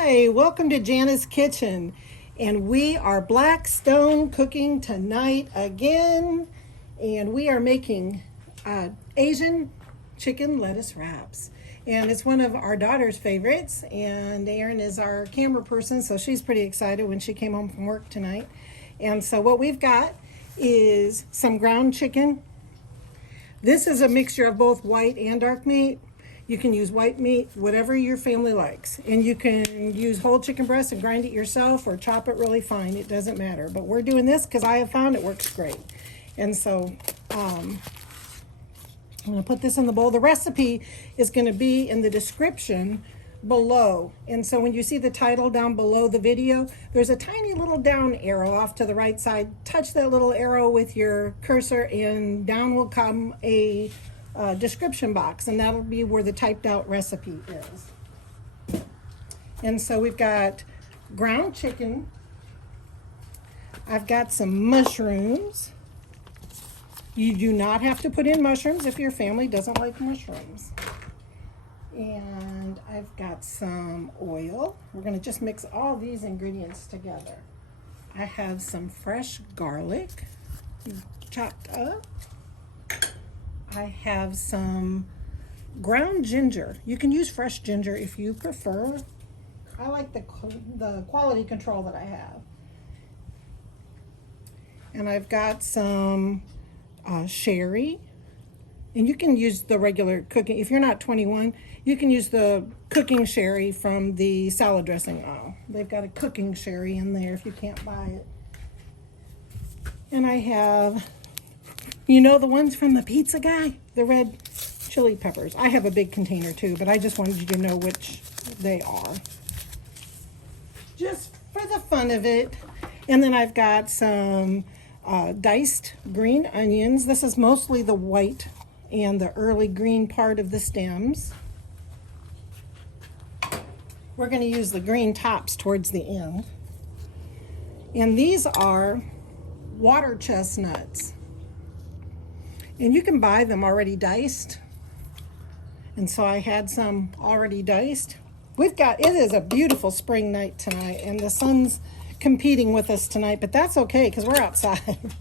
Hi, welcome to Jana's Kitchen. And we are Blackstone cooking tonight again. And we are making Asian chicken lettuce wraps. And it's one of our daughter's favorites. And Erin is our camera person, so she's pretty excited when she came home from work tonight. And so what we've got is some ground chicken. This is a mixture of both white and dark meat. You can use white meat, whatever your family likes. And you can use whole chicken breast and grind it yourself or chop it really fine. It doesn't matter. But we're doing this because I have found it works great. And so I'm going to put this in the bowl. The recipe is going to be in the description below. And so when you see the title down below the video, there's a tiny little down arrow off to the right side. Touch that little arrow with your cursor and down will come a description box, and that'll be where the typed out recipe is. And so we've got ground chicken. I've got some mushrooms. You do not have to put in mushrooms if your family doesn't like mushrooms. And I've got some oil. We're going to just mix all these ingredients together. I have some fresh garlic chopped up. I have some ground ginger. You can use fresh ginger if you prefer. I like the quality control that I have. And I've got some sherry. And you can use the regular cooking. If you're not 21, you can use the cooking sherry from the salad dressing aisle. They've got a cooking sherry in there if you can't buy it. And I have, you know, the ones from the pizza guy, the red chili peppers. I have a big container too, but I just wanted you to know which they are, just for the fun of it. And then I've got some diced green onions. This is mostly the white and the early green part of the stems. We're going to use the green tops towards the end. And these are water chestnuts. And you can buy them already diced. And so I had some already diced. It is a beautiful spring night tonight, and the sun's competing with us tonight, but that's okay because we're outside.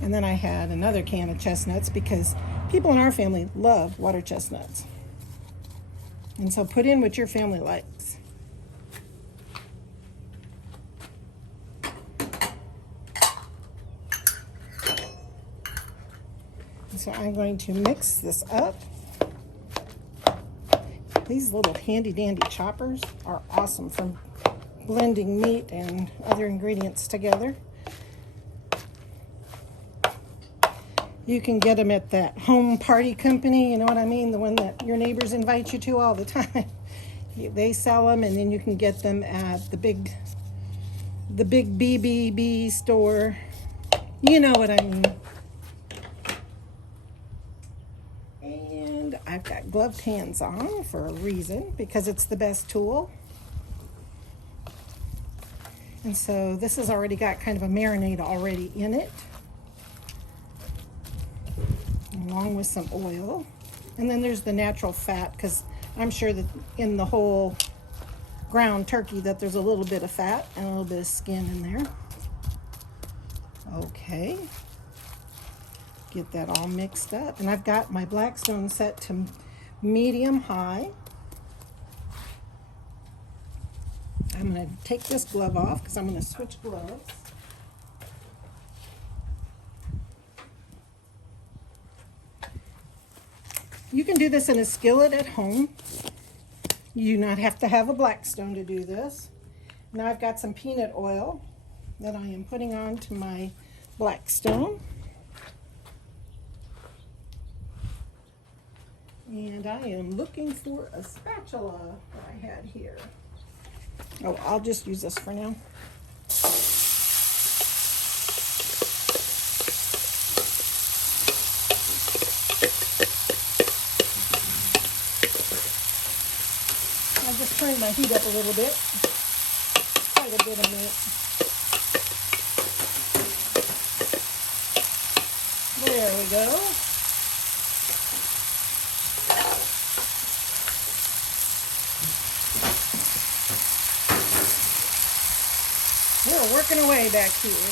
And then I had another can of chestnuts because people in our family love water chestnuts. And so put in what your family likes. So I'm going to mix this up. These little handy dandy choppers are awesome for blending meat and other ingredients together. You can get them at that home party company, you know what I mean? The one that your neighbors invite you to all the time. They sell them, and then you can get them at the big BBB store. You know what I mean. And I've got gloved hands on for a reason, because it's the best tool. And so this has already got kind of a marinade already in it, along with some oil. And then there's the natural fat, because I'm sure that in the whole ground turkey that there's a little bit of fat and a little bit of skin in there. Okay. Get that all mixed up. And I've got my Blackstone set to medium high. I'm going to take this glove off because I'm going to switch gloves. You can do this in a skillet at home. You do not have to have a Blackstone to do this. Now I've got some peanut oil that I am putting on to my Blackstone. And I am looking for a spatula that I had here. Oh, I'll just use this for now. I'll just turn my heat up a little bit. Quite a bit of meat. There we go. working away back here.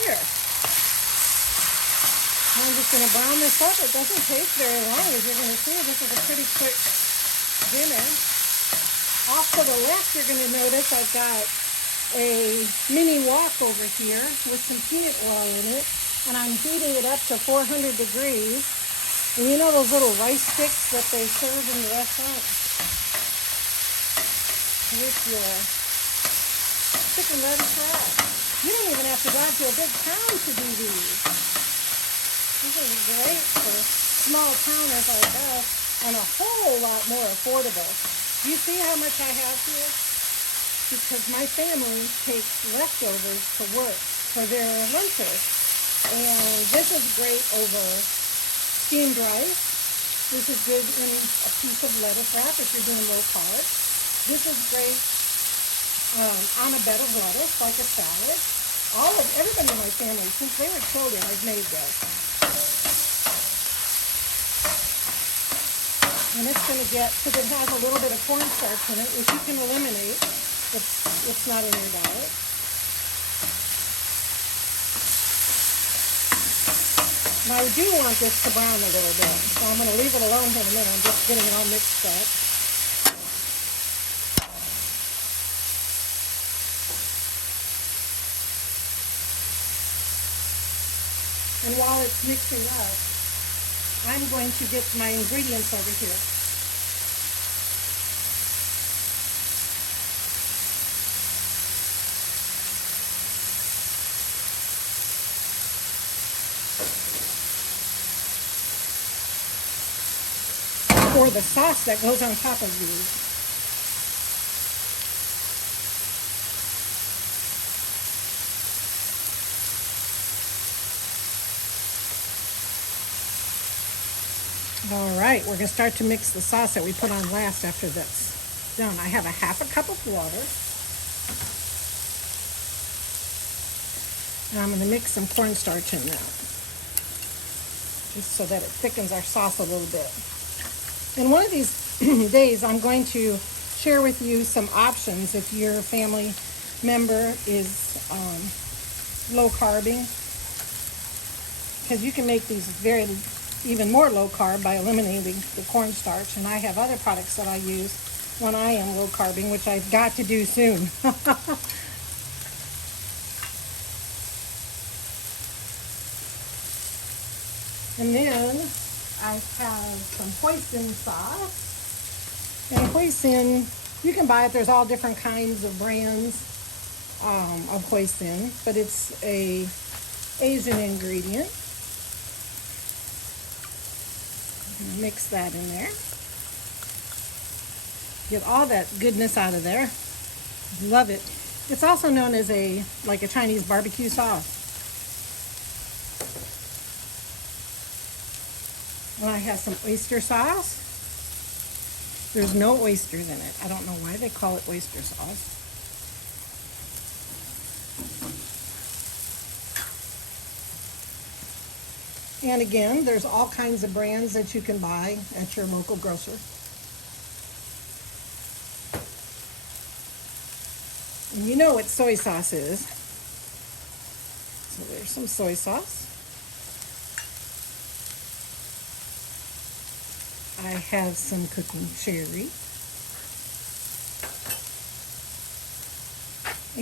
Here. I'm just going to brown this up. It doesn't take very long, as you're going to see. This is a pretty quick dinner. Off to the left, you're going to notice I've got a mini wok over here with some peanut oil in it, and I'm heating it up to 400 degrees. And you know those little rice sticks that they serve in the restaurant? With your chicken lettuce wrap. You don't even have to go out to a big town to do these. This is great for small towners like us, and a whole lot more affordable. Do you see how much I have here? Because my family takes leftovers to work for their lunches. And this is great over steamed rice. This is good in a piece of lettuce wrap if you're doing low carb. This is great on a bed of lettuce, like a salad. Everybody in my family, since they were children, has made this. And it's going to get, because it has a little bit of cornstarch in it, which you can eliminate if it's not in your diet. Now I do want this to brown a little bit, so I'm going to leave it alone for a minute. I'm just getting it all mixed up. And while it's mixing up, I'm going to get my ingredients over here. For the sauce that goes on top of these. All right, we're going to start to mix the sauce that we put on last after this. Done. I have a half a cup of water. And I'm going to mix some cornstarch in now, just so that it thickens our sauce a little bit. And one of these days, I'm going to share with you some options if your family member is low carbing, because you can make these even more low carb by eliminating the cornstarch. And I have other products that I use when I am low carbing, which I've got to do soon. And then I have some Hoisin sauce. And Hoisin, you can buy it. There's all different kinds of brands of Hoisin, but it's a Asian ingredient. Mix that in there. Get all that goodness out of there. Love it. It's also known as like a Chinese barbecue sauce. And I have some oyster sauce. There's no oysters in it. I don't know why they call it oyster sauce. And again, there's all kinds of brands that you can buy at your local grocer. And you know what soy sauce is. So there's some soy sauce. I have some cooking cherry.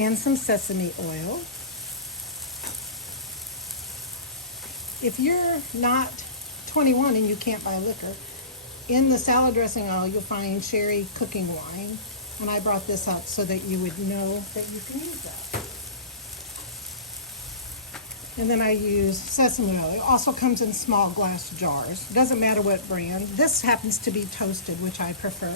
And some sesame oil. If you're not 21 and you can't buy liquor, in the salad dressing aisle you'll find cherry cooking wine. And I brought this out so that you would know that you can use that. And then I use sesame oil. It also comes in small glass jars. Doesn't matter what brand. This happens to be toasted, which I prefer.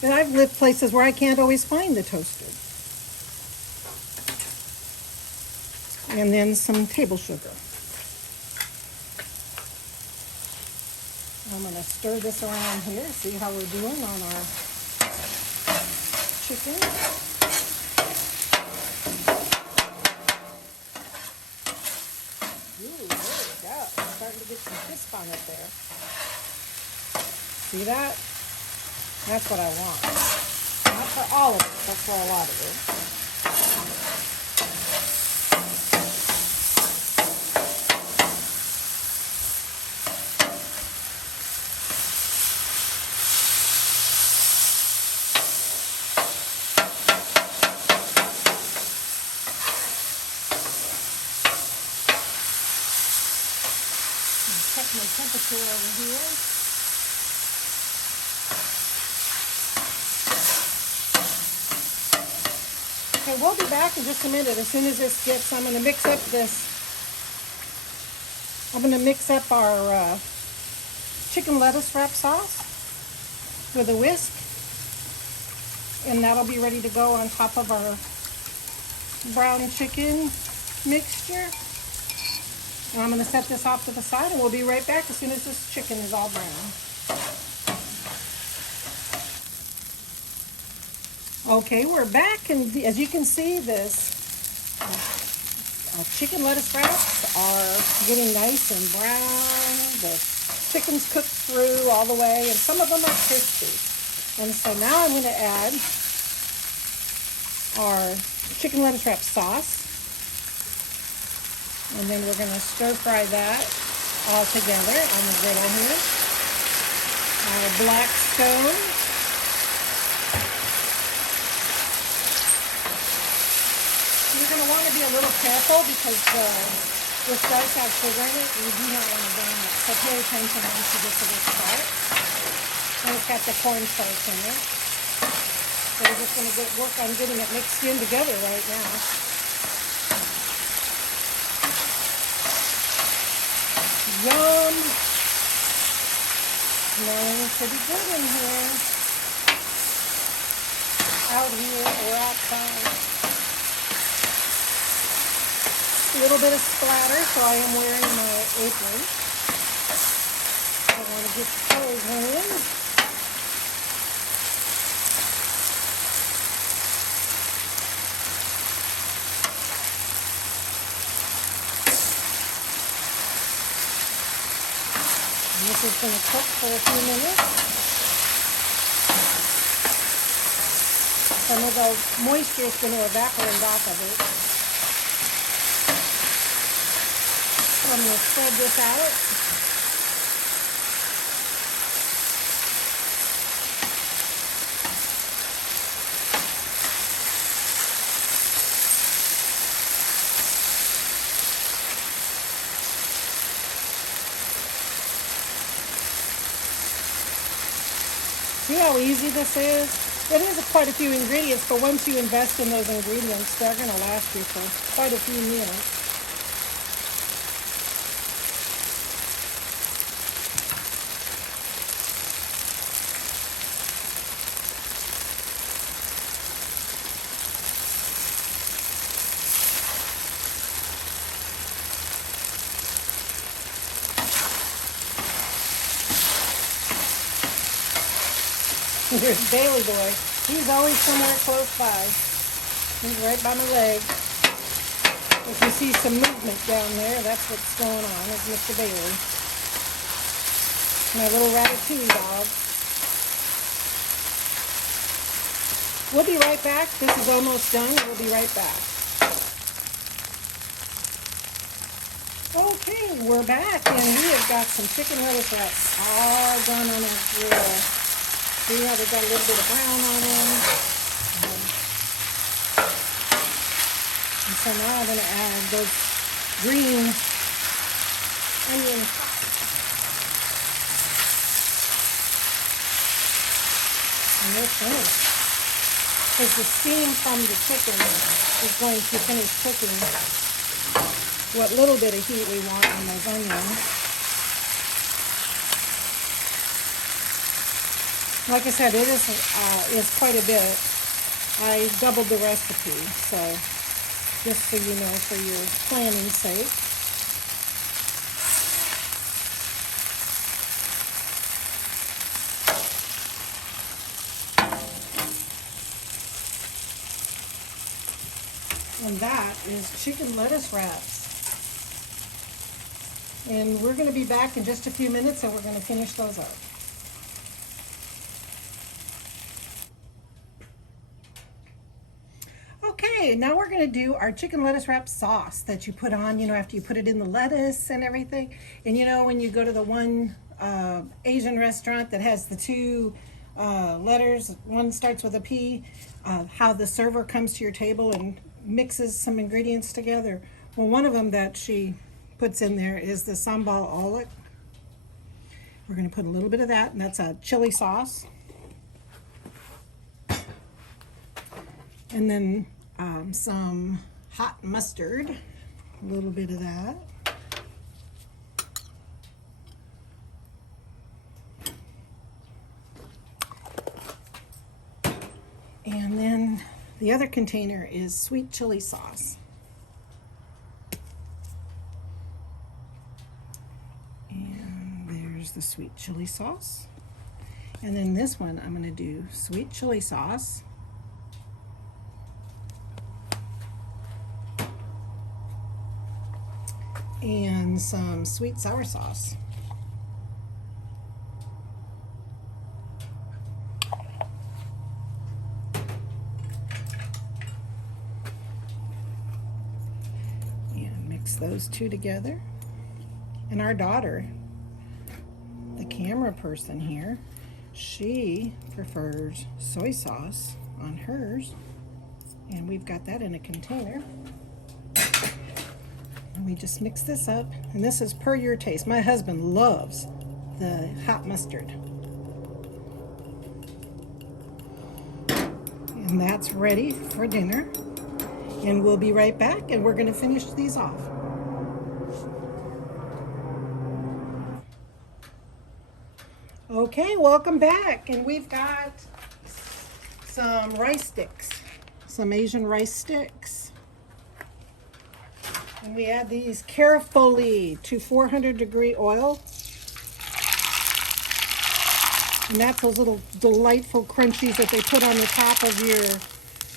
But I've lived places where I can't always find the toasted. And then some table sugar. I'm going to stir this around here, see how we're doing on our chicken. Ooh, there we go. Starting to get some crisp on it there. See that? That's what I want. Not for all of it, but for a lot of it. Check my temperature over here. Okay, we'll be back in just a minute. As soon as this gets, I'm going to mix up this. I'm going to mix up our chicken lettuce wrap sauce with a whisk. And that'll be ready to go on top of our brown chicken mixture. And I'm going to set this off to the side, and we'll be right back as soon as this chicken is all brown. Okay, we're back, and as you can see, this chicken lettuce wraps are getting nice and brown. The chicken's cooked through all the way, and some of them are crispy. And so now I'm going to add our chicken lettuce wrap sauce. And then we're going to stir fry that all together on the griddle here. Our Blackstone. You're going to want to be a little careful because this does have sugar in it. You do not want to burn it. So pay attention once you get to this part. And it's got the cornstarch in it. So we're just going to work on getting it mixed in together right now. Yum! Smelling pretty good in here. Out here or outside. A little bit of splatter, so I am wearing my apron. I want to get the colors in. This is going to cook for a few minutes. Some of the moisture is going to evaporate off of it. So I'm going to spread this out. See how easy this is? It is quite a few ingredients, but once you invest in those ingredients, they're going to last you for quite a few meals. Here's Bailey boy. He's always somewhere close by. He's right by my leg. If you see some movement down there, that's what's going on. It's Mr. Bailey. My little ratatouille dog. We'll be right back. This is almost done. We'll be right back. Okay, we're back, and we have got some chicken lettuce wraps all done on our grill. See how they got a little bit of brown on them. And so now I'm going to add those green onion. And they're finished. Because the steam from the chicken is going to finish cooking what little bit of heat we want on those onions. Like I said, it is quite a bit. I doubled the recipe, so just so you know, for your planning sake. And that is chicken lettuce wraps. And we're going to be back in just a few minutes, and we're going to finish those up. now we're going to do our chicken lettuce wrap sauce that you put on, after you put it in the lettuce and everything. And when you go to the one Asian restaurant that has the two letters, one starts with a P, how the server comes to your table and mixes some ingredients together. Well, one of them that she puts in there is the sambal oil. We're going to put a little bit of that, and that's a chili sauce. And then some hot mustard, a little bit of that. And then the other container is sweet chili sauce. And there's the sweet chili sauce. And then this one, I'm going to do sweet chili sauce. And some sweet sour sauce. And mix those two together. And our daughter, the camera person here, she prefers soy sauce on hers. And we've got that in a container. And we just mix this up, and this is per your taste. My husband loves the hot mustard. And that's ready for dinner. And we'll be right back, and we're going to finish these off. Okay, welcome back. And we've got some rice sticks, some Asian rice sticks. And we add these carefully to 400-degree oil. And that's those little delightful crunchies that they put on the top of your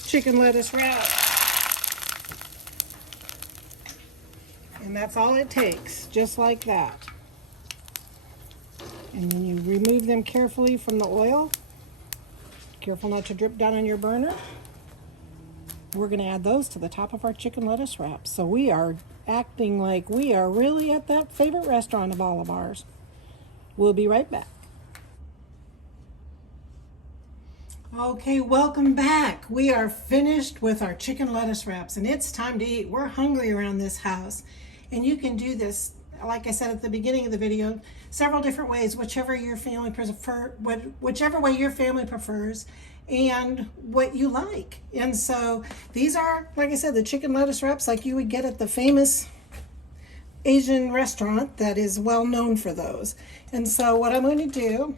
chicken lettuce wrap. And that's all it takes, just like that. And then you remove them carefully from the oil. Careful not to drip down on your burner. We're going to add those to the top of our chicken lettuce wrap. So we are acting like we are really at that favorite restaurant of all of ours. We'll be right back. Okay, welcome back. We are finished with our chicken lettuce wraps, and it's time to eat. We're hungry around this house, and you can do this, like I said at the beginning of the video, several different ways, whichever way your family prefers, and what you like. And so these are, like I said, the chicken lettuce wraps like you would get at the famous Asian restaurant that is well known for those. And so what I'm going to do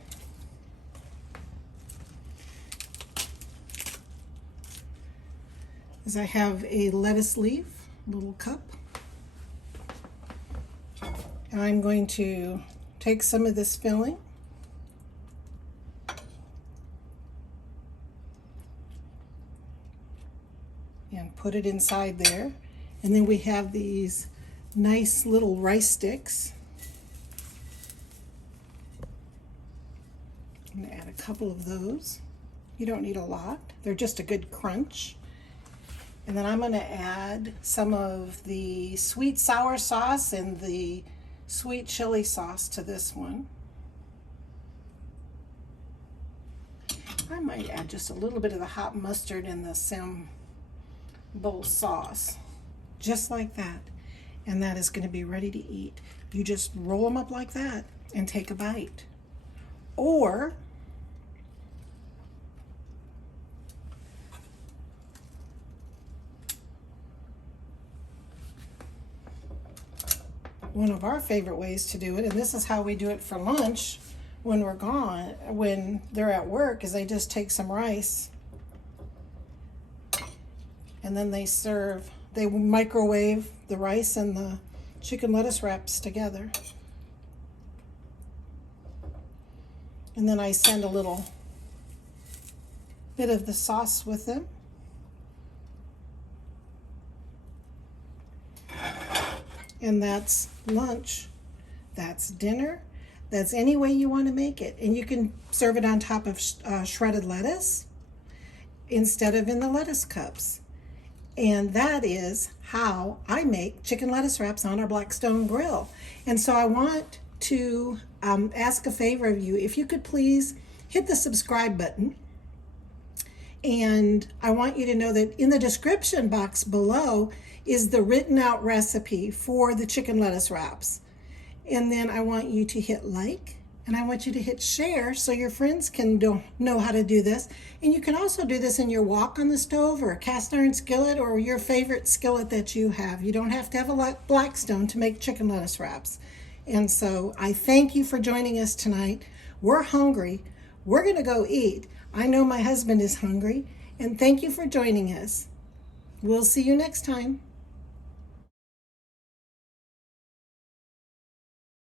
is I have a lettuce leaf, little cup, and I'm going to take some of this filling and put it inside there. And then we have these nice little rice sticks. I'm going to add a couple of those. You don't need a lot. They're just a good crunch. And then I'm going to add some of the sweet sour sauce and the sweet chili sauce to this one. I might add just a little bit of the hot mustard and the sambal sauce, just like that. And that is going to be ready to eat. You just roll them up like that and take a bite. Or one of our favorite ways to do it, and this is how we do it for lunch when we're gone, when they're at work, is they just take some rice and then they microwave the rice and the chicken lettuce wraps together. And then I send a little bit of the sauce with them. And that's lunch, that's dinner, that's any way you want to make it. And you can serve it on top of shredded lettuce instead of in the lettuce cups. And that is how I make chicken lettuce wraps on our Blackstone grill. And so I want to ask a favor of you. If you could please hit the subscribe button. And I want you to know that in the description box below is the written out recipe for the chicken lettuce wraps. And then I want you to hit like, and I want you to hit share so your friends can know how to do this. And you can also do this in your wok on the stove or a cast iron skillet or your favorite skillet that you have. You don't have to have a Blackstone to make chicken lettuce wraps. And so I thank you for joining us tonight. We're hungry. We're going to go eat. I know my husband is hungry. And thank you for joining us. We'll see you next time.